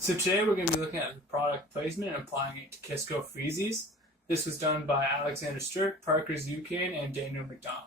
So today we're going to be looking at product placement and applying it to Kisco Freezies. This was done by Alexander Sturt, Parker Zucan, and Daniel McDonald.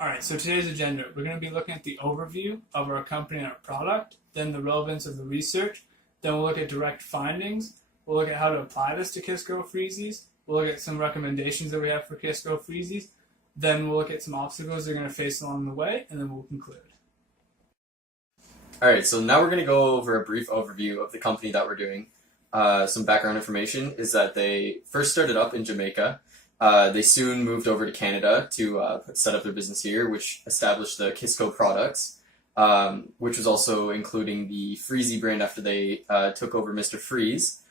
Alright, so today's agenda, we're going to be looking at the overview of our company and our product, then the relevance of the research, then we'll look at direct findings, we'll look at how to apply this to Kisco Freezies, we'll look at some recommendations that we have for Kisco Freezies, then we'll look at some obstacles they're going to face along the way, and then we'll conclude. Alright, so now we're going to go over a brief overview of the company that we're doing. Some background information is that they first started up in Jamaica. They soon moved over to Canada to set up their business here, which established the Kisco products, which was also including the Freezy brand after they took over Mr. Freeze,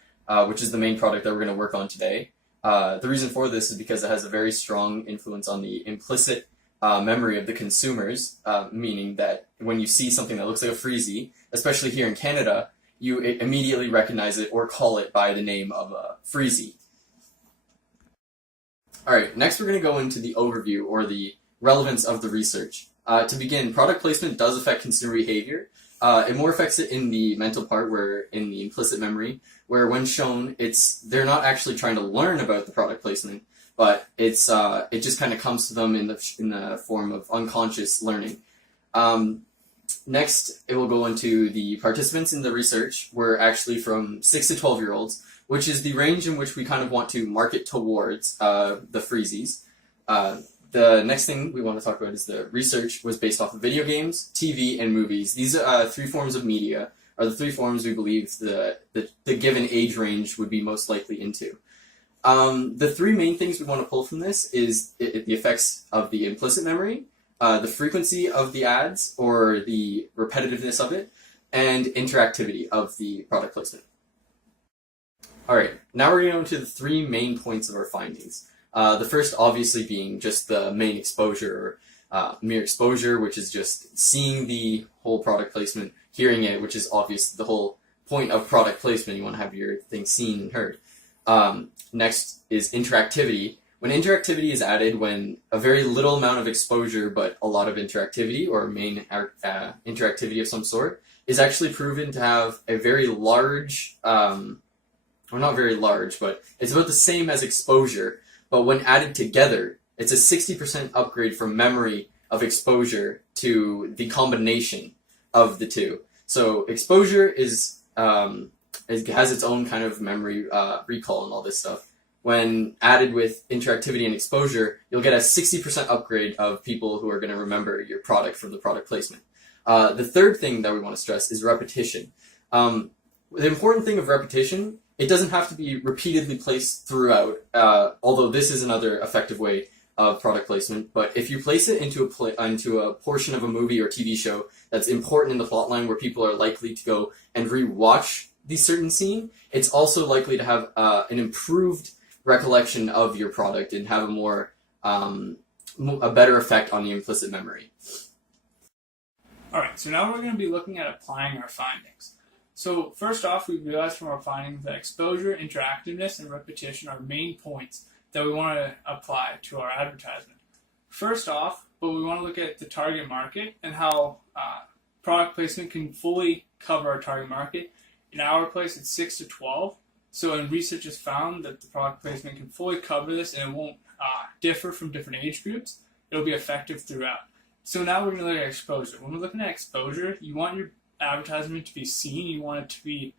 which is the main product that we're going to work on today. The reason for this is because it has a very strong influence on the implicit memory of the consumers, meaning that when you see something that looks like a Freezy, especially here in Canada, you immediately recognize it or call it by the name of a Freezy. Alright, next we're going to go into the overview or the relevance of the research. To begin, product placement does affect consumer behavior. It more affects it in the mental part, where in the implicit memory, where when shown, they're not actually trying to learn about the product placement, but it just kind of comes to them in the form of unconscious learning. Next, it will go into the participants in the research were actually from 6 to 12-year-olds, which is the range in which we kind of want to market towards the Freezies. The next thing we want to talk about is the research was based off of video games, TV, and movies. These three forms of media are the three forms we believe the given age range would be most likely into. The three main things we want to pull from this is the effects of the implicit memory, the frequency of the ads or the repetitiveness of it, and interactivity of the product placement. Alright, now we're going to go into the three main points of our findings. The first obviously being just the main exposure, or mere exposure, which is just seeing the whole product placement, hearing it, which is obvious the whole point of product placement. You want to have your thing seen and heard. Next is interactivity. When interactivity is added, when a very little amount of exposure but a lot of interactivity, or main interactivity of some sort, is actually proven to have a very large, or not very large, but it's about the same as exposure, but when added together, it's a 60% upgrade from memory of exposure to the combination of the two. So exposure is it has its own kind of memory recall and all this stuff. When added with interactivity and exposure, you'll get a 60% upgrade of people who are going to remember your product from the product placement. The third thing that we want to stress is repetition. The important thing of repetition, it doesn't have to be repeatedly placed throughout, although this is another effective way of product placement. But if you place it into a portion of a movie or TV show that's important in the plotline, where people are likely to go and re-watch the certain scene, it's also likely to have an improved recollection of your product and have a better effect on the implicit memory. Alright, so now we're going to be looking at applying our findings. So first off, we realized from our findings that exposure, interactiveness, and repetition are main points that we want to apply to our advertisement. First off, but we want to look at the target market and how product placement can fully cover our target market. In our place, it's 6 to 12. So research has found that the product placement can fully cover this, and it won't differ from different age groups. It'll be effective throughout. So now we're going to look at exposure. When we're looking at exposure, you want your advertisement to be seen. You want it to be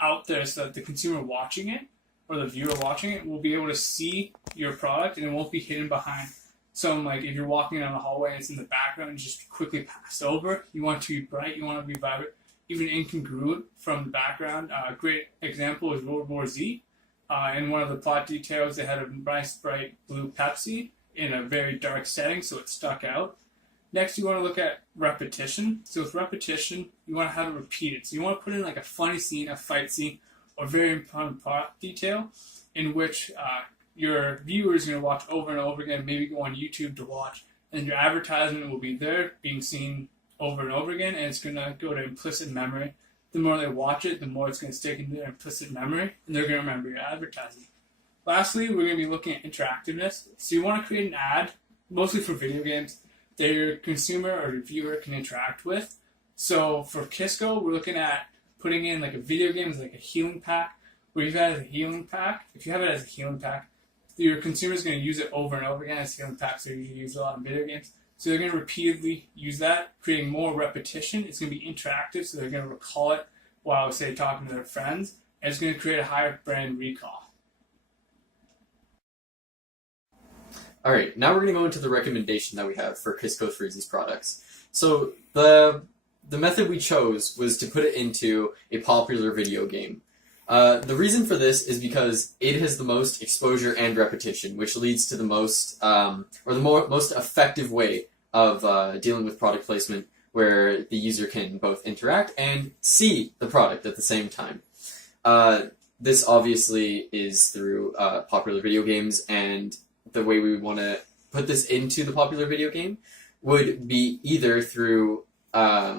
out there so that the consumer watching it or the viewer watching it will be able to see your product, and it won't be hidden behind some, like if you're walking down the hallway and it's in the background and just quickly pass over. You want it to be bright. You want it to be vibrant, even incongruent from the background. A great example is World War Z. In one of the plot details, they had a nice bright blue Pepsi in a very dark setting, so it stuck out. Next, you want to look at repetition. So with repetition, you want to have it repeated. So you want to put in like a funny scene, a fight scene, or very important plot detail in which your viewers are going to watch over and over again, maybe go on YouTube to watch, and your advertisement will be there being seen over and over again, and it's going to go to implicit memory. The more they watch it, the more it's going to stick into their implicit memory, and they're going to remember your advertising. Lastly, we're going to be looking at interactiveness. So you want to create an ad, mostly for video games, that your consumer or your viewer can interact with. So for Kisco, we're looking at putting in like a video game as like a healing pack, where if you have it as a healing pack, your consumer is going to use it over and over again as healing packs. They usually use a lot in video games. So they're going to repeatedly use that, creating more repetition. It's going to be interactive, so they're going to recall it while, say, talking to their friends, and it's going to create a higher brand recall. All right, now we're going to go into the recommendation that we have for Kisco Freezies products. So the method we chose was to put it into a popular video game. The reason for this is because it has the most exposure and repetition, which leads to the most, most effective way of dealing with product placement, where the user can both interact and see the product at the same time. This obviously is through popular video games, and the way we want to put this into the popular video game would be either through a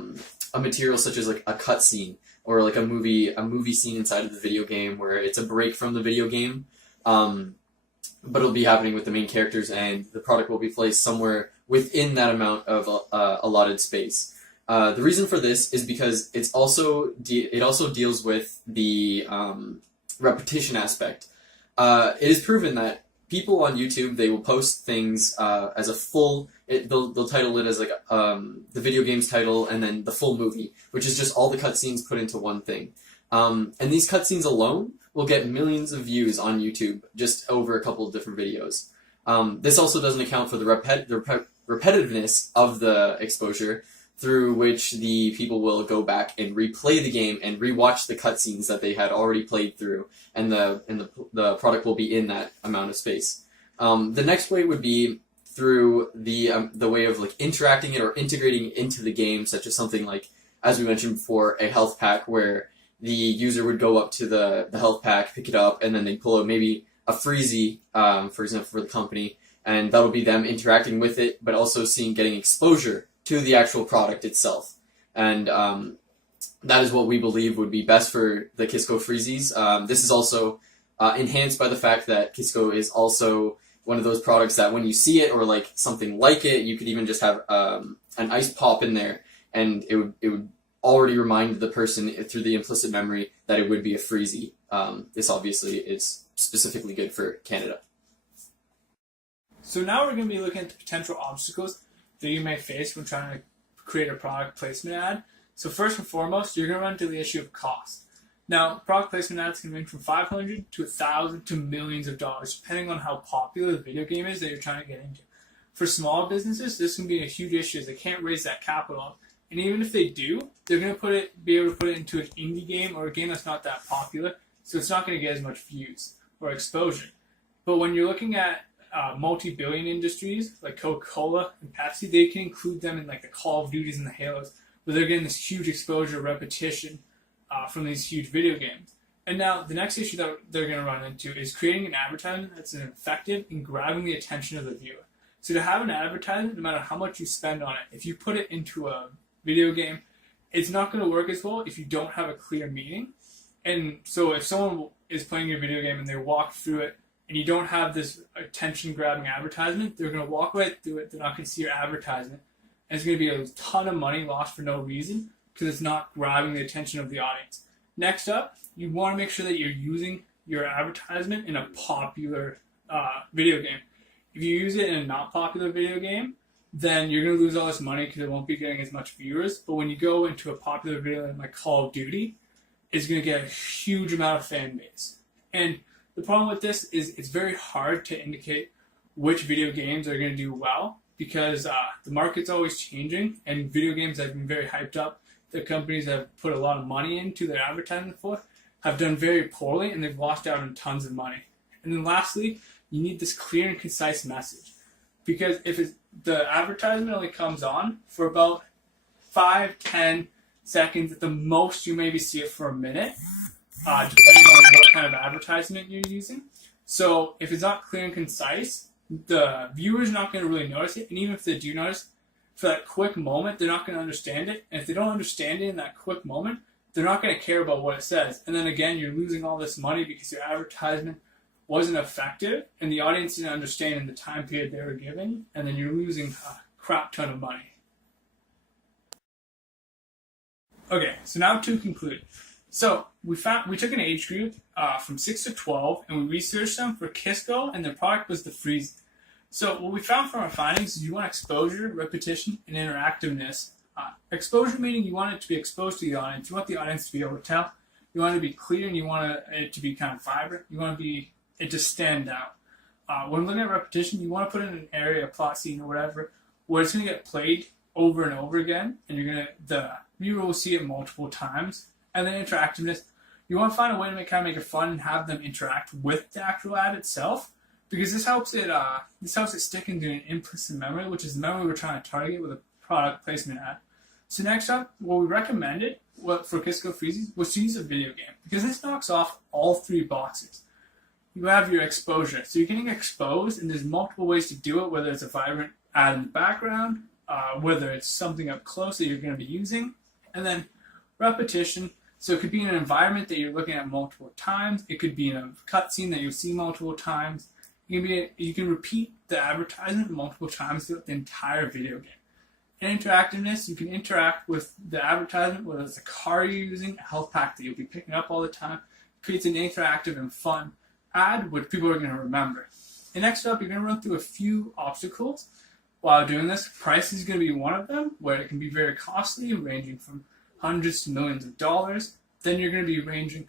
material such as like a cutscene, or like a movie scene inside of the video game where it's a break from the video game, but it'll be happening with the main characters, and the product will be placed somewhere within that amount of allotted space. The reason for this is because it also deals with the repetition aspect. It is proven that people on YouTube, they will post things as a full. They'll title it as like the video game's title and then the full movie, which is just all the cutscenes put into one thing. And these cutscenes alone will get millions of views on YouTube just over a couple of different videos. This also doesn't account for the repetitiveness of the exposure, through which the people will go back and replay the game and rewatch the cutscenes that they had already played through, and the product will be in that amount of space. The next way would be through the way of like interacting it or integrating it into the game, such as something like, as we mentioned before, a health pack, where the user would go up to the health pack, pick it up, and then they pull out maybe a freezie, for example, for the company, and that'll be them interacting with it, but also getting exposure to the actual product itself. And that is what we believe would be best for the Kisco Freezies. This is also enhanced by the fact that Kisco is also one of those products that when you see it, or like something like it, you could even just have an ice pop in there, and it would already remind the person through the implicit memory that it would be a freezie. This obviously is specifically good for Canada. So now we're going to be looking at the potential obstacles that you may face when trying to create a product placement ad. So first and foremost, you're going to run into the issue of cost. Now, product placement ads can range from $500 to $1,000 to millions of dollars, depending on how popular the video game is that you're trying to get into. For small businesses, this can be a huge issue, as they can't raise that capital. And even if they do, they're going to be able to put it into an indie game or a game that's not that popular, so it's not going to get as much views or exposure. But when you're looking at multi-billion industries like Coca-Cola and Pepsi, they can include them in like the Call of Duties and the Halos, where they're getting this huge exposure, repetition from these huge video games. And now the next issue that they're going to run into is creating an advertisement that's effective in grabbing the attention of the viewer. So to have an advertisement, no matter how much you spend on it, if you put it into a video game, it's not going to work as well if you don't have a clear meaning. And so if someone is playing your video game and they walk through it, and you don't have this attention-grabbing advertisement, they're going to walk right through it. They're not going to see your advertisement. And it's going to be a ton of money lost for no reason, because it's not grabbing the attention of the audience. Next up, you want to make sure that you're using your advertisement in a popular video game. If you use it in a not popular video game, then you're going to lose all this money because it won't be getting as much viewers. But when you go into a popular video game like Call of Duty, it's going to get a huge amount of fan base. And the problem with this is it's very hard to indicate which video games are going to do well, because the market's always changing, and video games have been very hyped up. The companies that have put a lot of money into their advertising for have done very poorly, and they've lost out on tons of money. And then lastly, you need this clear and concise message, because if the advertisement only comes on for about 5-10 seconds, at the most you maybe see it for a minute, depending on what kind of advertisement you're using. So if it's not clear and concise, the viewer's not going to really notice it, and even if they do notice, for that quick moment, they're not going to understand it. And if they don't understand it in that quick moment, they're not going to care about what it says. And then again, you're losing all this money because your advertisement wasn't effective, and the audience didn't understand in the time period they were given, and then you're losing a crap ton of money. Okay, so now to conclude. So we took an age group from 6 to 12, and we researched them for Kisco, and their product was the Freezy. So what we found from our findings is you want exposure, repetition, and interactiveness. Exposure meaning you want it to be exposed to the audience. You want the audience to be able to tell. You want it to be clear, and you want it to be kind of vibrant. You want it to stand out. When looking at repetition, you want to put it in an area, a plot scene, or whatever, where it's going to get played over and over again, and the viewer will see it multiple times. And then interactiveness, you want to find a way to make it fun and have them interact with the actual ad itself, because this helps it stick into an implicit memory, which is the memory we're trying to target with a product placement ad. So next up, what we recommended for Kisco Freezies was to use a video game, because this knocks off all three boxes. You have your exposure, so you're getting exposed, and there's multiple ways to do it, whether it's a vibrant ad in the background, whether it's something up close that you're going to be using, and then repetition. So it could be in an environment that you're looking at multiple times. It could be in a cutscene that you'll see multiple times. You can repeat the advertisement multiple times throughout the entire video game. And interactiveness, you can interact with the advertisement, whether it's a car you're using, a health pack that you'll be picking up all the time. It creates an interactive and fun ad, which people are going to remember. And next up, you're going to run through a few obstacles while doing this. Price is going to be one of them, where it can be very costly, ranging from hundreds to millions of dollars. Then you're going to be ranging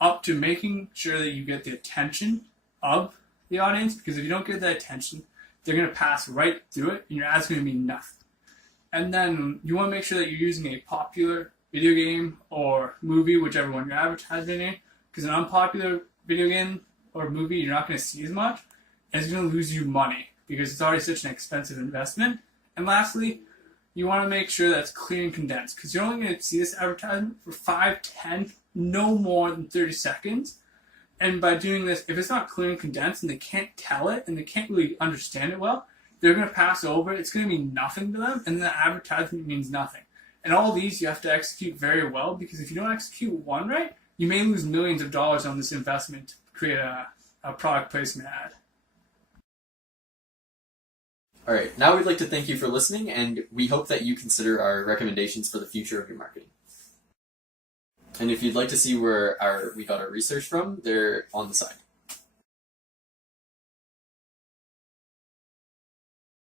up to making sure that you get the attention of the audience, because if you don't get that attention, they're going to pass right through it, and your ad's going to mean nothing. And then you want to make sure that you're using a popular video game or movie, whichever one you're advertising in, because an unpopular video game or movie you're not going to see as much, and it's going to lose you money because it's already such an expensive investment. And lastly, you want to make sure that it's clear and condensed, because you're only going to see this advertisement for 5, 10, no more than 30 seconds. And by doing this, if it's not clear and condensed and they can't tell it and they can't really understand it well, they're going to pass over it. It's going to mean nothing to them, and the advertisement means nothing. And all these you have to execute very well, because if you don't execute one right, you may lose millions of dollars on this investment to create a product placement ad. All right, now we'd like to thank you for listening, and we hope that you consider our recommendations for the future of your marketing. And if you'd like to see where we got our research from, they're on the side.